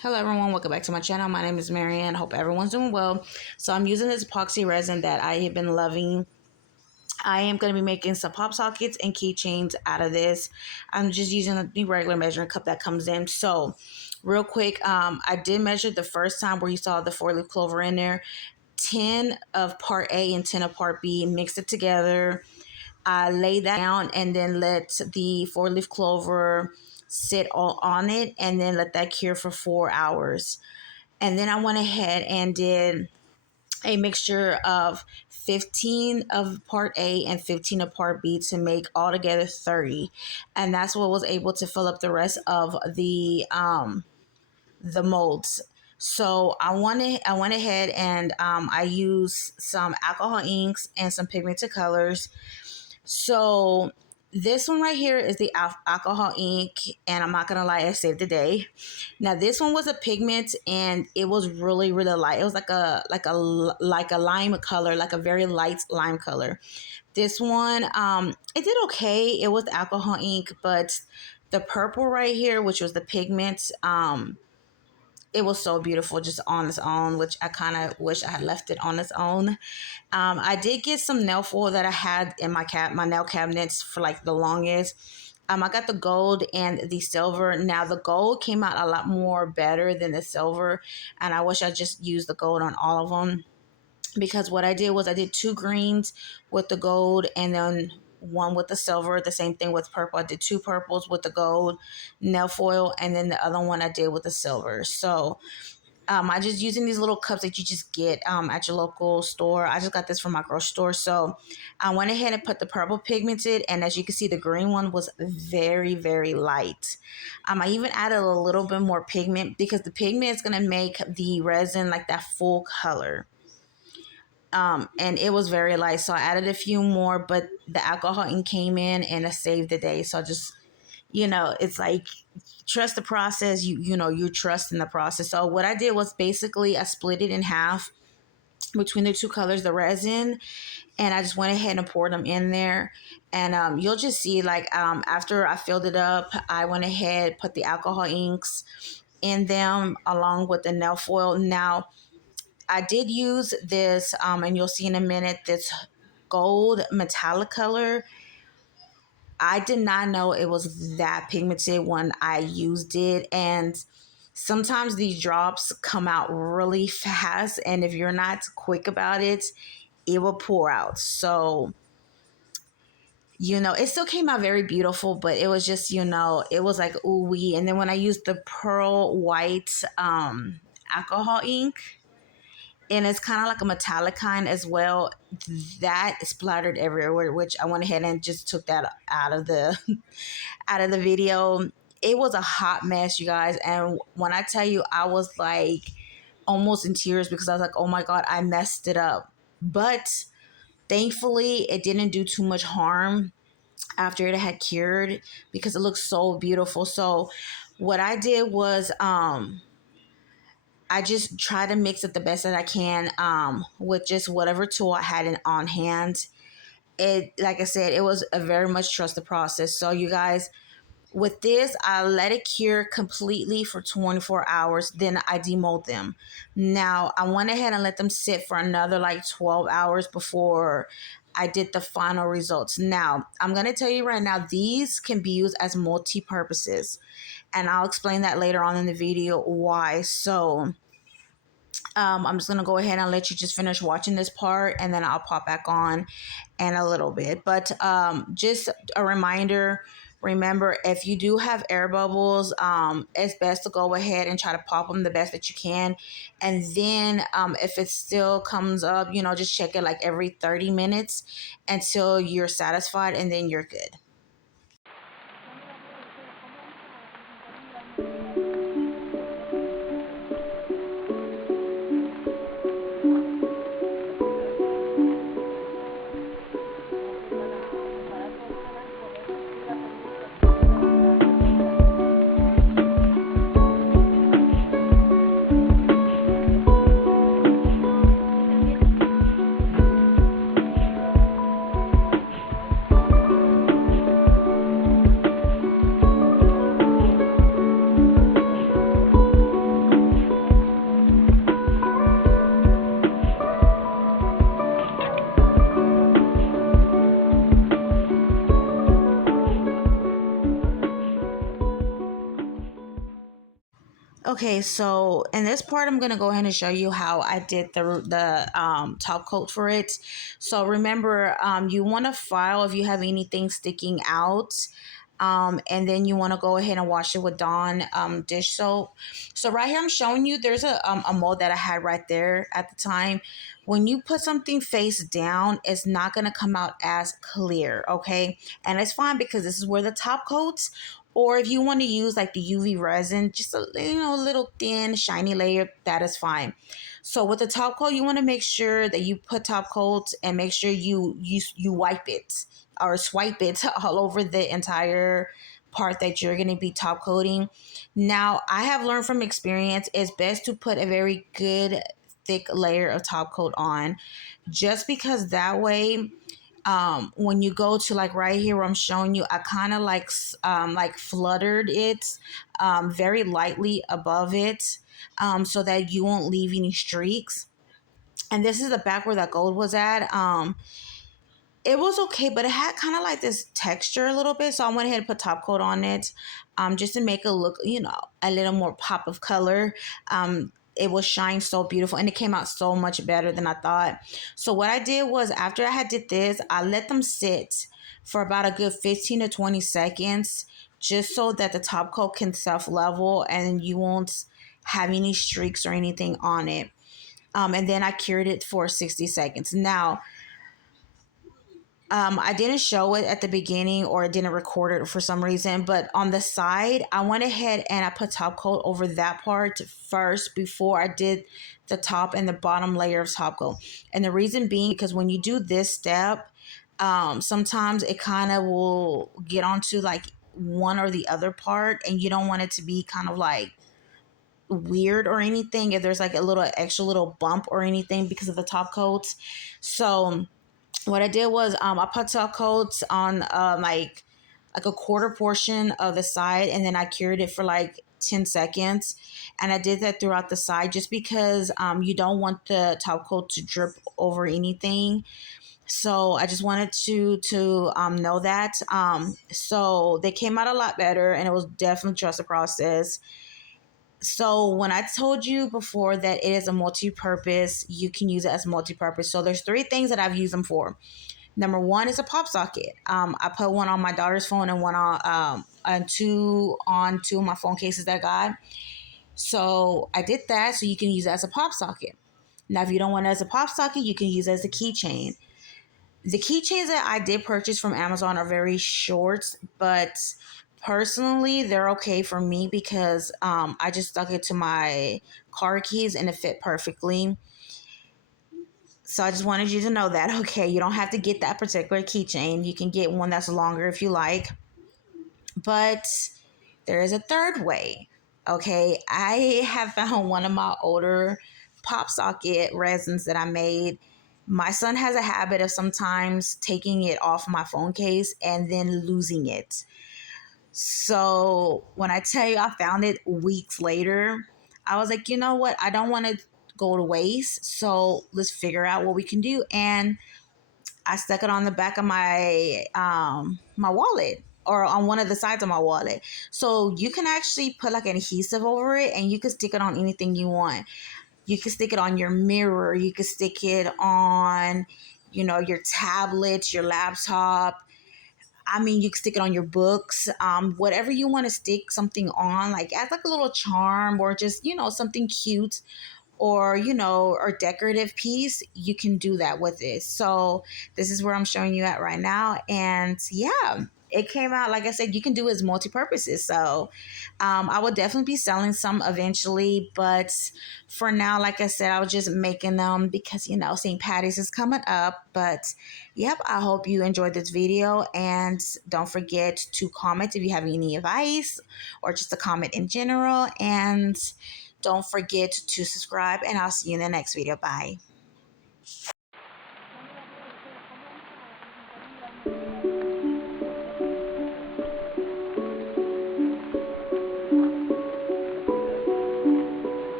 Hello everyone, welcome back to my channel. My name is Marianne. Hope everyone's doing well. So I'm using this epoxy resin that I have been loving. I am going to be making some pop sockets and keychains out of this. I'm just using the regular measuring cup that comes in. So real quick, I did measure the first time where you saw the 4-leaf clover in there. 10 of part A and 10 of part B, mixed it together. I laid that down and then let the 4-leaf clover sit on it and then let that cure for 4 hours. And then I went ahead and did a mixture of 15 of part A and 15 of part B to make altogether 30. And that's what was able to fill up the rest of the molds. So I went ahead and I used some alcohol inks and some pigmented colors. So this one right here is the alcohol ink, and I'm not gonna lie, I saved the day. Now this one was a pigment, and it was really light. It was like a lime color, like a very light lime color. This one, it did okay. It was alcohol ink, but the purple right here, which was the pigment, it was so beautiful just on its own, which I kind of wish I had left it on its own. I did get some nail foil that I had in my nail cabinets for like the longest. I got the gold and the silver. Now the gold came out a lot more better than the silver, and I wish I just used the gold on all of them, because what I did was I did two greens with the gold and then one with the silver. The same thing with purple. I did two purples with the gold nail foil, and then the other one I did with the silver. So I just using these little cups that you just get at your local store. I just got this from my grocery store. So I went ahead and put the purple pigmented, and as you can see, the green one was very light. I even added a little bit more pigment because the pigment is going to make the resin like that full color. And it was very light, so I added a few more, but the alcohol ink came in and it saved the day. So I just, it's like, trust the process. You trust in the process. So what I did was basically I split it in half between the two colors, the resin, and I just went ahead and poured them in there. And you'll just see, like, after I filled it up, I went ahead, put the alcohol inks in them along with the nail foil. Now I did use this, and you'll see in a minute, this gold metallic color. I did not know it was that pigmented when I used it. And sometimes these drops come out really fast. And if you're not quick about it, it will pour out. So, it still came out very beautiful, but it was just, it was like ooey. And then when I used the pearl white alcohol ink, and it's kind of like a metallic kind as well, that splattered everywhere, which I went ahead and just took that out of the out of the video. It was a hot mess, you guys, and when I tell you, I was like almost in tears because I was like, oh my god, I messed it up. But thankfully it didn't do too much harm after it had cured, because it looked so beautiful. So what I did was I just try to mix it the best that I can with just whatever tool I had on hand. It, like I said, it was a very much trust the process. So you guys, with this, I let it cure completely for 24 hours. Then I demold them. Now I went ahead and let them sit for another like 12 hours before I did the final results. Now I'm going to tell you right now, these can be used as multi-purposes, and I'll explain that later on in the video why. So I'm just going to go ahead and let you just finish watching this part, and then I'll pop back on in a little bit. But just a reminder, remember, if you do have air bubbles, it's best to go ahead and try to pop them the best that you can. And then if it still comes up, just check it like every 30 minutes until you're satisfied, and then you're good. Okay, so in this part, I'm gonna go ahead and show you how I did the top coat for it. So remember, you want to file if you have anything sticking out, and then you want to go ahead and wash it with Dawn dish soap. So right here, I'm showing you there's a mold that I had right there at the time. When you put something face down, it's not gonna come out as clear, okay? And it's fine because this is where the top coats, or if you want to use like the UV resin, just a little thin, shiny layer, that is fine. So with the top coat, you want to make sure that you put top coat and make sure you wipe it or swipe it all over the entire part that you're going to be top coating. Now, I have learned from experience it's best to put a very good thick layer of top coat on, just because that way when you go to like right here where I'm showing you, I kind of like fluttered it very lightly above it, so that you won't leave any streaks. And this is the back where that gold was at. It was okay, but it had kind of like this texture a little bit. So I went ahead and put top coat on it, just to make it look, a little more pop of color. It was shine so beautiful, and it came out so much better than I thought. So what I did was after I had did this, I let them sit for about a good 15 to 20 seconds, just so that the top coat can self level and you won't have any streaks or anything on it. And then I cured it for 60 seconds. Now, I didn't show it at the beginning, or I didn't record it for some reason, but on the side, I went ahead and I put top coat over that part first before I did the top and the bottom layer of top coat. And the reason being because when you do this step, sometimes it kind of will get onto like one or the other part, and you don't want it to be kind of like weird or anything if there's like a little extra little bump or anything because of the top coats. So what I did was I put top coats on like a quarter portion of the side, and then I cured it for like 10 seconds. And I did that throughout the side just because you don't want the top coat to drip over anything. So I just wanted to know that. So they came out a lot better, and it was definitely trust the process. So when I told you before that it is a multi-purpose, you can use it as multi-purpose. So there's three things that I've used them for. Number one is a pop socket. I put one on my daughter's phone and one on two of my phone cases that I got. So I did that, so you can use it as a pop socket. Now, if you don't want it as a pop socket, you can use it as a keychain. The keychains that I did purchase from Amazon are very short, but personally, they're okay for me because I just stuck it to my car keys and it fit perfectly. So I just wanted you to know that, okay, you don't have to get that particular keychain. You can get one that's longer if you like. But there is a third way. Okay, I have found one of my older pop socket resins that I made. My son has a habit of sometimes taking it off my phone case and then losing it. So when I tell you I found it weeks later, I was like, you know what? I don't want to go to waste. So let's figure out what we can do. And I stuck it on the back of my wallet, or on one of the sides of my wallet. So you can actually put like an adhesive over it, and you can stick it on anything you want. You can stick it on your mirror. You can stick it on, your tablet, your laptop. I mean, you can stick it on your books, whatever you want to stick something on, like as like a little charm, or just, something cute, or or decorative piece. You can do that with it. So this is where I'm showing you at right now. And yeah, it came out, like I said, you can do it as multi-purposes. So I will definitely be selling some eventually, but for now, like I said, I was just making them because St. Patty's is coming up. But yep, I hope you enjoyed this video, and don't forget to comment if you have any advice or just a comment in general. And don't forget to subscribe, and I'll see you in the next video. Bye.